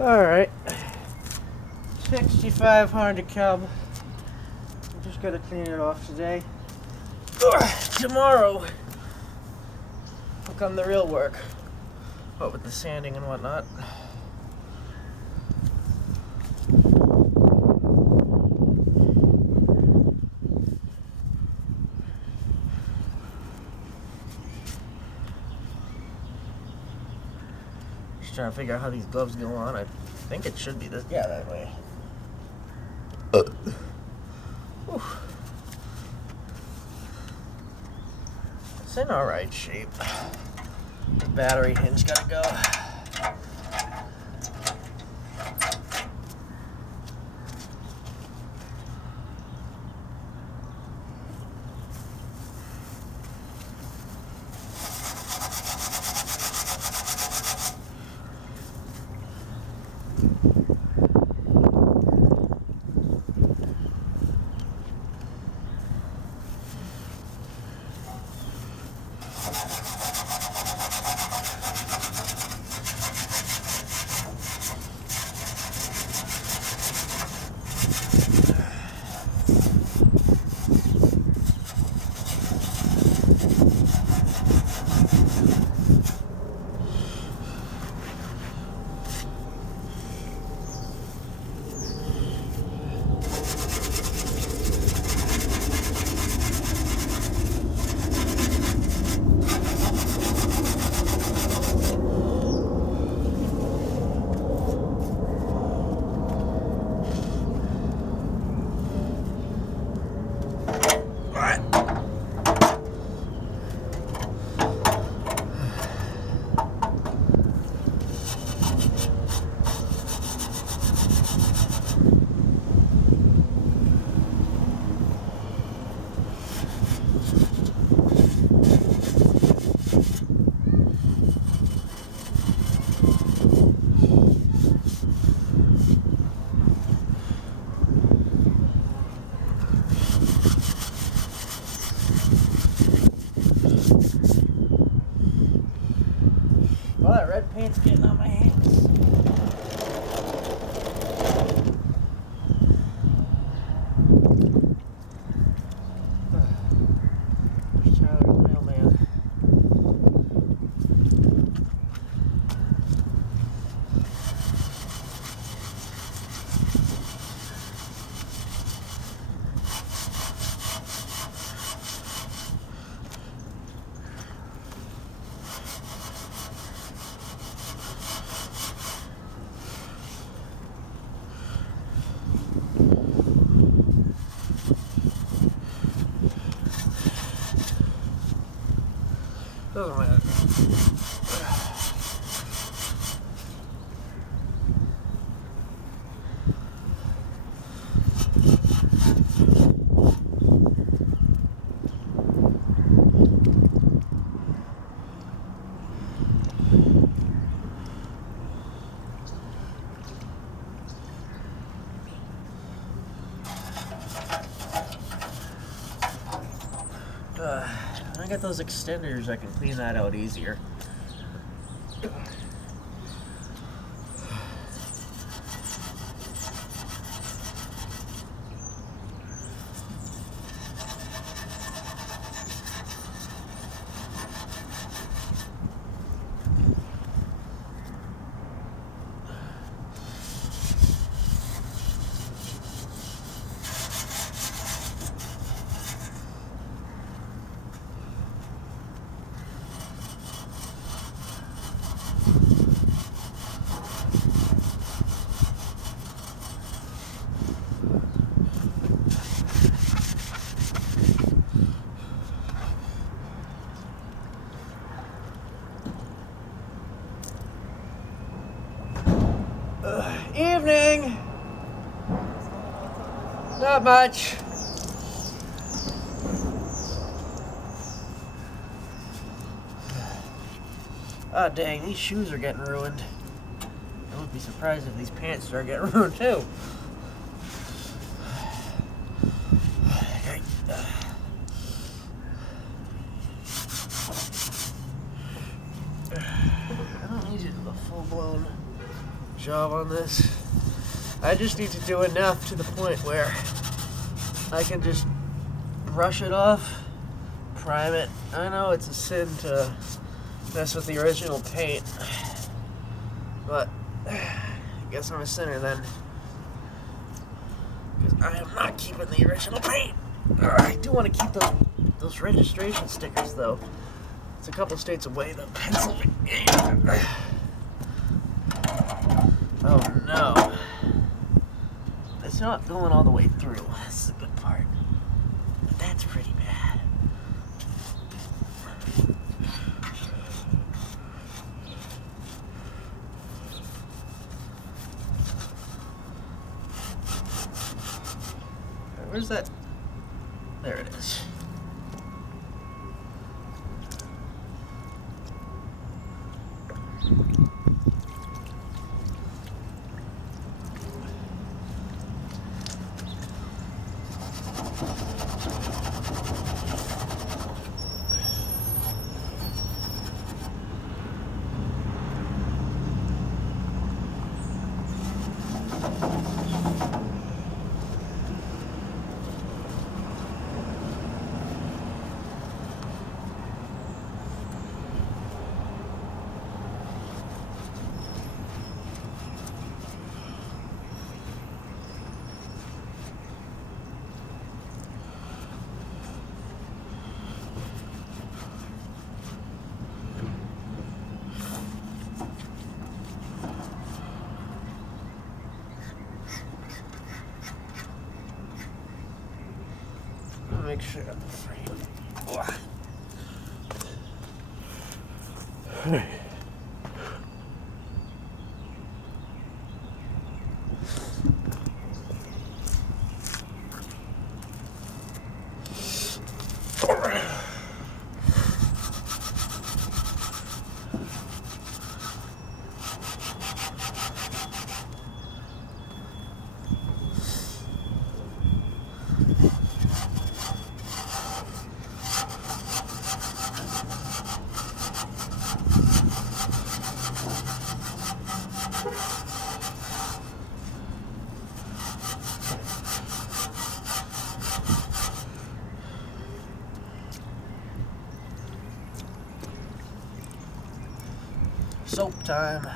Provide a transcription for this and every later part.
Alright. 6500 cub. I'm just gotta clean it off today. Tomorrow will come the real work. What with the sanding and whatnot. Just trying to figure out how these gloves go on. I think it should be this. Yeah, that way. It's in alright shape. The battery hinge gotta go. Well, that red paint's getting on my hands. There's Tyler, the mailman. Doesn't matter. I got those extenders, I can clean that out easier. Evening! Not much. Ah, dang, these shoes are getting ruined. I wouldn't be surprised if these pants start getting ruined too. I don't need you to look full blown job on this. I just need to do enough to the point where I can just brush it off, prime it. I know it's a sin to mess with the original paint, but I guess I'm a sinner then, because I am not keeping the original paint. I do want to keep those registration stickers though. It's a couple states away though. Pennsylvania. Oh no. It's not going all the way through. That's the good part. But that's pretty bad. Where's that? There it is. Make sure I'm free. Soap time.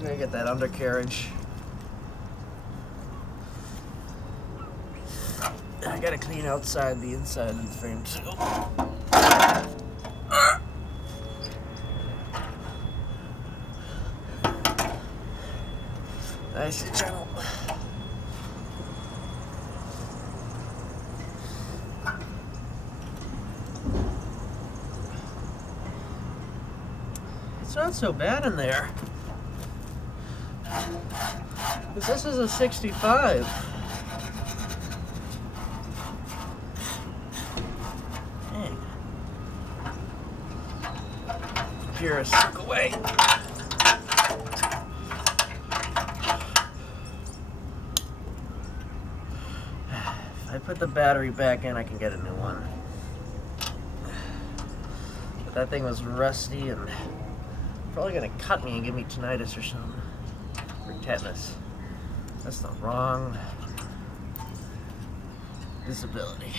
I'm gonna get that undercarriage. I gotta clean outside the inside of the frame too. Nice and gentle. It's not so bad in there. Because this is a 65. Dang. Computer suck away. If I put the battery back in, I can get a new one. But that thing was rusty and probably gonna cut me and give me tinnitus or something. Or tetanus. That's the wrong disability.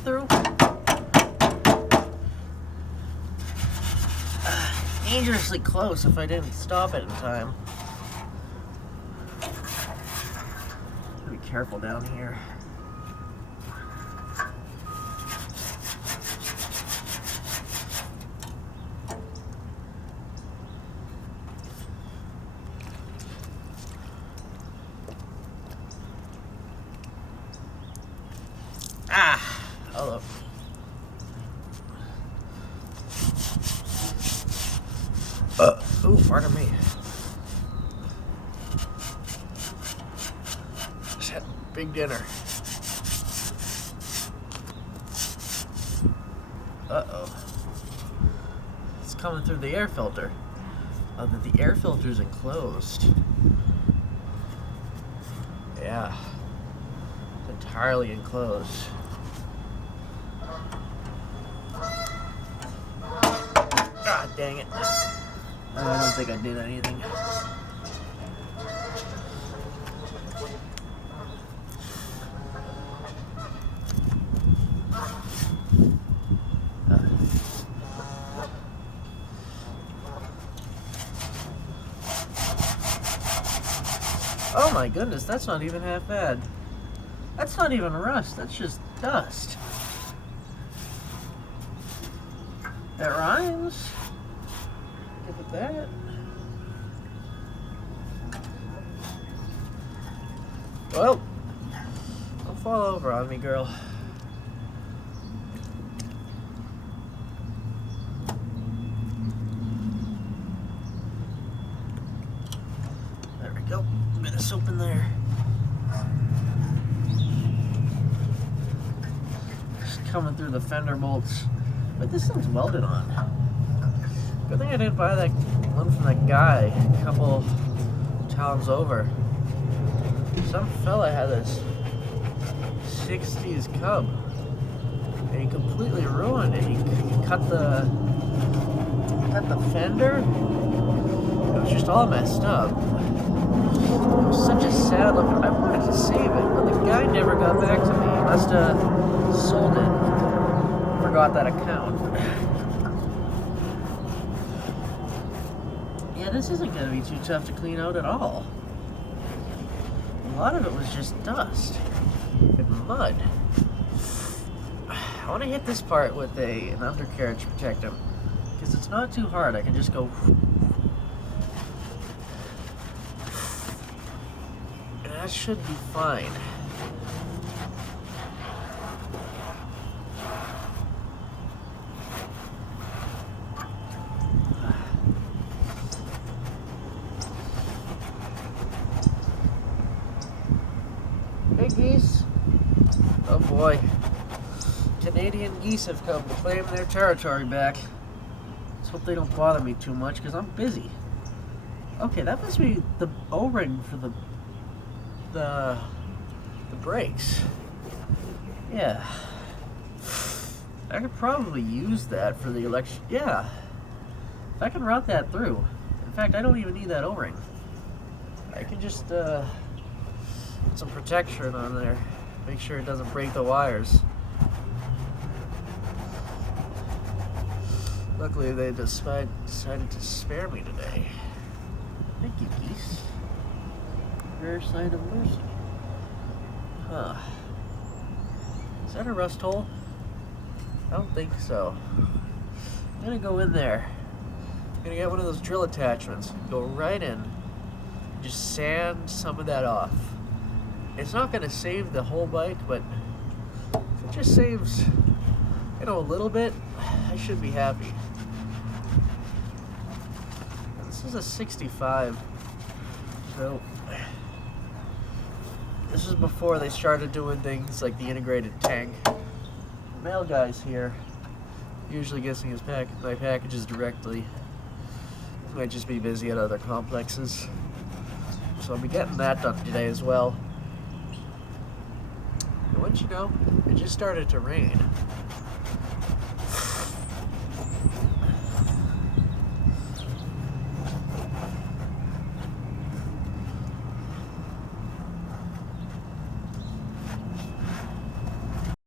through. Dangerously close if I didn't stop it in time. Be careful down here. Hello. Ooh, pardon me. Just had a big dinner. Uh-oh. It's coming through the air filter. Oh, the air filter's enclosed. Yeah. It's entirely enclosed. God dang it. I don't think I did anything. Oh my goodness, that's not even half bad. That's not even rust, that's just dust. That rhymes. Look at that. Well, don't fall over on me, girl. There we go. A bit of soap in there. Just coming through the fender bolts. But this thing's welded on. Good thing I didn't buy that one from that guy a couple towns over. Some fella had this 60s Cub and he completely ruined it. He cut the fender. It was just all messed up. It was such a sad look. I wanted to save it, but the guy never got back to me. He must have sold it. Forgot that account. Yeah, this isn't going to be too tough to clean out at all. A lot of it was just dust and mud. I want to hit this part with an undercarriage protector because it's not too hard. I can just go, and that should be fine. Hey geese. Oh boy. Canadian geese have come to claim their territory back. Let's hope they don't bother me too much because I'm busy. Okay, that must be the O-ring for the brakes. Yeah. I could probably use that for the election. Yeah. If I can route that through. In fact, I don't even need that O-ring. I can just put some protection on there. Make sure it doesn't break the wires. Luckily, they decided to spare me today. Thank you, geese. Rare sign of mercy. Huh. Is that a rust hole? I don't think so. I'm gonna go in there. I'm gonna get one of those drill attachments. Go right in. Just sand some of that off. It's not gonna save the whole bike, but if it just saves, a little bit, I should be happy. This is a 65, so this is before they started doing things like the integrated tank. Mail guy's here, usually gets me my packages directly. He might just be busy at other complexes, so I'll be getting that done today as well. And once you know, it just started to rain.